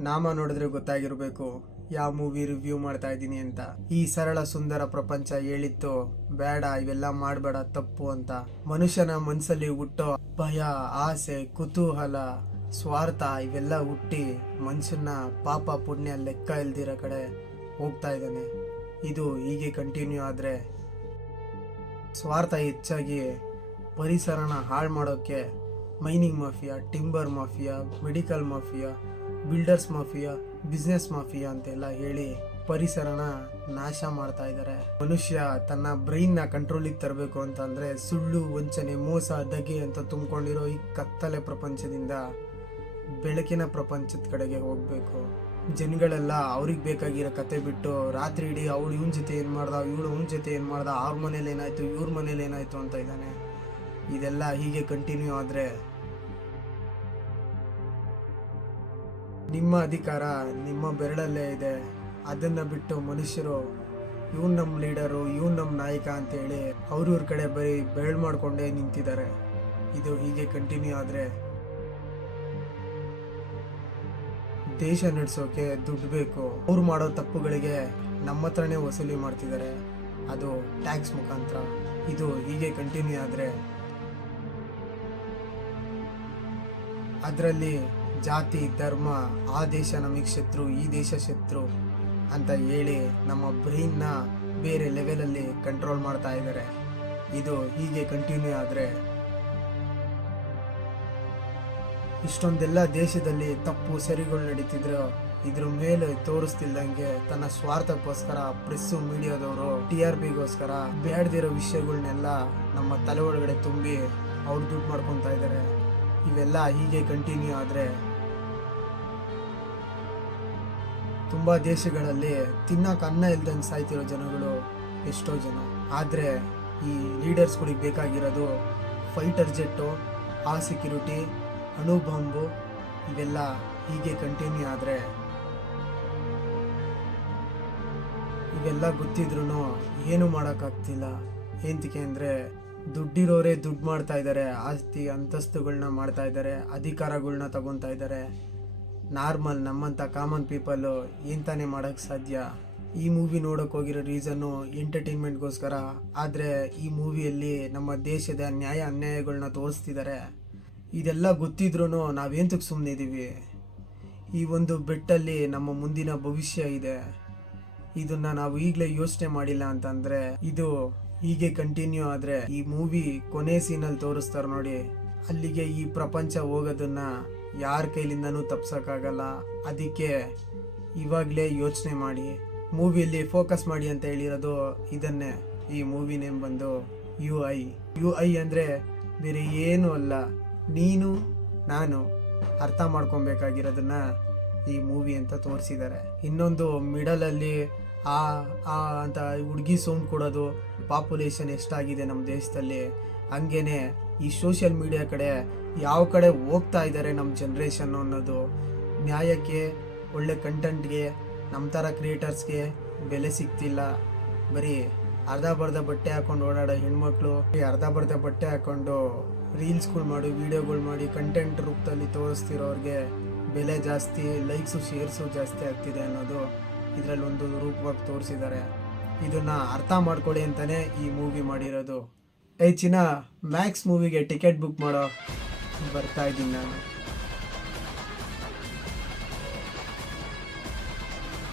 ನಾಮ ನೋಡಿದ್ರೆ ಗೊತ್ತಾಗಿರಬೇಕು ಯಾವ ಮೂವಿ ರಿವ್ಯೂ ಮಾಡ್ತಾ ಇದ್ದೀನಿ ಅಂತ. ಈ ಸರಳ ಸುಂದರ ಪ್ರಪಂಚ ಹೇಳಿತ್ತು, ಬೇಡ, ಇವೆಲ್ಲ ಮಾಡಬೇಡ, ತಪ್ಪು ಅಂತ. ಮನುಷ್ಯನ ಮನಸ್ಸಲ್ಲಿ ಹುಟ್ಟೋ ಭಯ, ಆಸೆ, ಕುತೂಹಲ, ಸ್ವಾರ್ಥ, ಇವೆಲ್ಲ ಹುಟ್ಟಿ ಮನುಷ್ಯನ ಪಾಪ ಪುಣ್ಯ ಲೆಕ್ಕ ಇಲ್ದಿರೋ ಕಡೆ ಹೋಗ್ತಾ ಇದ್ದಾನೆ. ಇದು ಹೀಗೆ ಕಂಟಿನ್ಯೂ ಆದರೆ ಸ್ವಾರ್ಥ ಹೆಚ್ಚಾಗಿ ಪರಿಸರನ ಹಾಳು ಮಾಡೋಕ್ಕೆ mining mafia timber mafia medical mafia builders mafia, business mafia ಅಂತೆಲ್ಲ ಹೇಳಿ ಪರಿಸರನ ನಾಶ ಮಾಡ್ತಾ ಇದ್ದಾರೆ. ಮನುಷ್ಯ ತನ್ನ ಬ್ರೈನ್ನ ಕಂಟ್ರೋಲಿಗೆ ತರಬೇಕು ಅಂತಂದ್ರೆ ಸುಳ್ಳು, ವಂಚನೆ, ಮೋಸ ದಗೆ ಅಂತ ತುಂಬಿಕೊಂಡಿರೋ ಈ ಕತ್ತಲೆ ಪ್ರಪಂಚದಿಂದ ಬೆಳಕಿನ ಪ್ರಪಂಚದ ಕಡೆಗೆ ಹೋಗಬೇಕು. ಜನಗಳೆಲ್ಲ ಅವ್ರಿಗೆ ಬೇಕಾಗಿರೋ ಕತೆ ಬಿಟ್ಟು ರಾತ್ರಿ ಇಡೀ ಅವಳು ಇವನ ಜೊತೆ ಏನು ಮಾಡ್ದ, ಇವಳು ಇವನ್ ಜೊತೆ ಏನು ಮಾಡ್ದ, ಅವ್ರ ಮನೇಲಿ ಏನಾಯಿತು, ಇವ್ರ ಮನೇಲಿ ಏನಾಯಿತು ಅಂತ ಇದ್ದಾನೆ. ಇದೆಲ್ಲ ಹೀಗೆ ಕಂಟಿನ್ಯೂ ಆದರೆ ನಿಮ್ಮ ಅಧಿಕಾರ, ನಿಮ್ಮ ಬೆರಳಲ್ಲೇ ಇದೆ. ಅದನ್ನು ಬಿಟ್ಟು ಮನುಷ್ಯರು, ಇವ್ನು ನಮ್ಮ ಲೀಡರು, ಇವ್ನು ನಮ್ಮ ನಾಯಕ ಅಂತೇಳಿ ಅವ್ರವ್ರ ಕಡೆ ಬರೀ ಬೆರಳು ಮಾಡಿಕೊಂಡೇ ನಿಂತಿದ್ದಾರೆ. ಇದು ಹೀಗೆ ಕಂಟಿನ್ಯೂ ಆದರೆ ದೇಶ ನಡೆಸೋಕೆ ದುಡ್ಡು ಬೇಕು. ಅವ್ರು ಮಾಡೋ ತಪ್ಪುಗಳಿಗೆ ನಮ್ಮ ಹತ್ರನೇ ವಸೂಲಿ ಮಾಡ್ತಿದ್ದಾರೆ. ಅದು ಟ್ಯಾಕ್ಸ್ ಮುಖಾಂತರ. ಇದು ಹೀಗೆ ಕಂಟಿನ್ಯೂ ಆದರೆ ಅದರಲ್ಲಿ ಜಾತಿ, ಧರ್ಮ ಆ ದೇಶ ನಮಗೆ ಶತ್ರು, ಈ ದೇಶ ಶತ್ರು ಅಂತ ಹೇಳಿ ನಮ್ಮ ಬ್ರೈನ್ನ ಬೇರೆ ಲೆವೆಲಲ್ಲಿ ಕಂಟ್ರೋಲ್ ಮಾಡ್ತಾ ಇದ್ದಾರೆ ಇದು ಹೀಗೆ ಕಂಟಿನ್ಯೂ ಆದರೆ ಇಷ್ಟೊಂದೆಲ್ಲ ದೇಶದಲ್ಲಿ ತಪ್ಪು ಸರಿಗಳು ನಡೀತಿದ್ರು, ಇದ್ರ ಮೇಲೆ ತೋರಿಸ್ತಿಲ್ದಂಗೆ ತನ್ನ ಸ್ವಾರ್ಥಕ್ಕೋಸ್ಕರ ಪ್ರೆಸ್ಸು ಮೀಡಿಯಾದವರು ಟಿ ಆರ್ ಪಿಗೋಸ್ಕರ ಬೇಡದಿರೋ ವಿಷಯಗಳನ್ನೆಲ್ಲ ನಮ್ಮ ತಲೆ ಒಳಗಡೆ ತುಂಬಿ ಅವ್ರು ದುಡ್ಡು ಮಾಡ್ಕೊತಾ ಇದ್ದಾರೆ ಇವೆಲ್ಲ ಹೀಗೆ ಕಂಟಿನ್ಯೂ ಆದರೆ ತುಂಬ ದೇಶಗಳಲ್ಲಿ ತಿನ್ನೋಕೆ ಅನ್ನ ಇಲ್ದಂಗೆ ಸಾಯ್ತಿರೋ ಜನಗಳು ಎಷ್ಟೋ ಜನ. ಆದರೆ ಈ ಲೀಡರ್ಸ್ಗಳಿಗೆ ಬೇಕಾಗಿರೋದು ಫೈಟರ್ ಜೆಟ್ಟು ಆ ಸೆಕ್ಯೂರಿಟಿ ಅಣು ಬಾಂಬು, ಇವೆಲ್ಲ ಹೀಗೆ ಕಂಟಿನ್ಯೂ ಆದರೆ ಇವೆಲ್ಲ ಗೊತ್ತಿದ್ರು ಏನು ಮಾಡೋಕ್ಕಾಗ್ತಿಲ್ಲ. ಏಂತಿಕೆ ಅಂದರೆ ದುಡ್ಡಿರೋರೇ ದುಡ್ಡು ಮಾಡ್ತಾ ಇದ್ದಾರೆ ಆಸ್ತಿ ಅಂತಸ್ತುಗಳನ್ನ ಮಾಡ್ತಾ ಇದ್ದಾರೆ ಅಧಿಕಾರಗಳನ್ನ ತಗೊತಾ ಇದ್ದಾರೆ ನಾರ್ಮಲ್ ನಮ್ಮಂಥ ಕಾಮನ್ ಪೀಪಲ್ಲು ಏನು ತಾನೇ ಮಾಡೋಕ್ಕೆ ಸಾಧ್ಯ. ಈ ಮೂವಿ ನೋಡೋಕೆ ಹೋಗಿರೋ ರೀಸನ್ನು ಎಂಟರ್ಟೈನ್ಮೆಂಟ್ಗೋಸ್ಕರ. ಆದರೆ ಈ ಮೂವಿಯಲ್ಲಿ ನಮ್ಮ ದೇಶದ ನ್ಯಾಯ ಅನ್ಯಾಯಗಳನ್ನ ತೋರಿಸ್ತಿದ್ದಾರೆ ಇದೆಲ್ಲ ಗೊತ್ತಿದ್ರೂ ನಾವೇಂತಕ್ಕೆ ಸುಮ್ಮನೆ ಇದ್ದೀವಿ ಈ ಒಂದು ಬೆಟ್ಟಲ್ಲಿ ನಮ್ಮ ಮುಂದಿನ ಭವಿಷ್ಯ ಇದೆ. ಇದನ್ನ ನಾವು ಈಗಲೇ ಯೋಚನೆ ಮಾಡಿಲ್ಲ ಅಂತಂದರೆ ಇದು ಹೀಗೆ ಕಂಟಿನ್ಯೂ ಆದರೆ ಈ ಮೂವಿ ಕೊನೆ ಸೀನಲ್ಲಿ ತೋರಿಸ್ತಾರೆ ನೋಡಿ. ಅಲ್ಲಿಗೆ ಈ ಪ್ರಪಂಚ ಹೋಗೋದನ್ನ ಯಾರ ಕೈಲಿಂದನೂ ತಪ್ಸೋಕ್ಕಾಗಲ್ಲ. ಅದಕ್ಕೆ ಇವಾಗಲೇ ಯೋಚನೆ ಮಾಡಿ. ಮೂವಿಯಲ್ಲಿ ಫೋಕಸ್ ಮಾಡಿ ಅಂತ ಹೇಳಿರೋದು ಇದನ್ನೇ. ಈ ಮೂವಿ ನೇಮ್ ಬಂದು ಯು ಐ. ಯು ಐ ಅಂದರೆ ಬೇರೆ ಏನೂ ಅಲ್ಲ. ನೀನು, ನಾನು ಅರ್ಥ ಮಾಡ್ಕೊಬೇಕಾಗಿರೋದನ್ನ ಈ ಮೂವಿ ಅಂತ ತೋರಿಸಿದ್ದಾರೆ. ಇನ್ನೊಂದು ಮಿಡಲಲ್ಲಿ ಆ ಆ ಅಂತ ಹುಡುಗಿ ಸೌಂಡ್ ಕೊಡೋದು ಪಾಪ್ಯುಲೇಷನ್ ಎಷ್ಟಾಗಿದೆ ನಮ್ಮ ದೇಶದಲ್ಲಿ. ಹಂಗೇನೆ ಈ ಸೋಷಿಯಲ್ ಮೀಡಿಯಾ ಕಡೆ ಯಾವ ಕಡೆ ಹೋಗ್ತಾ ಇದ್ದಾರೆ ನಮ್ಮ ಜನ್ರೇಷನ್ ಅನ್ನೋದು. ನ್ಯಾಯಕ್ಕೆ, ಒಳ್ಳೆ ಕಂಟೆಂಟ್ಗೆ ನಮ್ಮ ಥರ ಕ್ರಿಯೇಟರ್ಸ್ಗೆ ಬೆಲೆ ಸಿಗ್ತಿಲ್ಲ. ಬರೀ ಅರ್ಧ ಬರ್ಧ ಬಟ್ಟೆ ಹಾಕೊಂಡು ಓಡಾಡೋ ಹೆಣ್ಮಕ್ಳು ಅರ್ಧ ಬರ್ಧ ಬಟ್ಟೆ ಹಾಕೊಂಡು ರೀಲ್ಸ್ಗಳು ಮಾಡಿ ವೀಡಿಯೋಗಳು ಮಾಡಿ ಕಂಟೆಂಟ್ ರೂಪದಲ್ಲಿ ತೋರಿಸ್ತಿರೋರಿಗೆ ಬೆಲೆ ಜಾಸ್ತಿ ಲೈಕ್ಸು ಶೇರ್ಸು ಜಾಸ್ತಿ ಆಗ್ತಿದೆ ಅನ್ನೋದು ಇದರಲ್ಲಿ ಒಂದು ರೂಪವಾಗಿ ತೋರಿಸಿದ್ದಾರೆ ಇದನ್ನು ಅರ್ಥ ಮಾಡ್ಕೊಳ್ಳಿ ಅಂತಲೇ ಈ ಮೂವಿ ಮಾಡಿರೋದು. ಏ ಚಿನ್ನ ಮ್ಯಾಕ್ಸ್ ಮೂವಿಗೆ ಟಿಕೆಟ್ ಬುಕ್ ಮಾಡೋ ಬರ್ತಾ ಇದ್ದೀನಿ ನಾನು.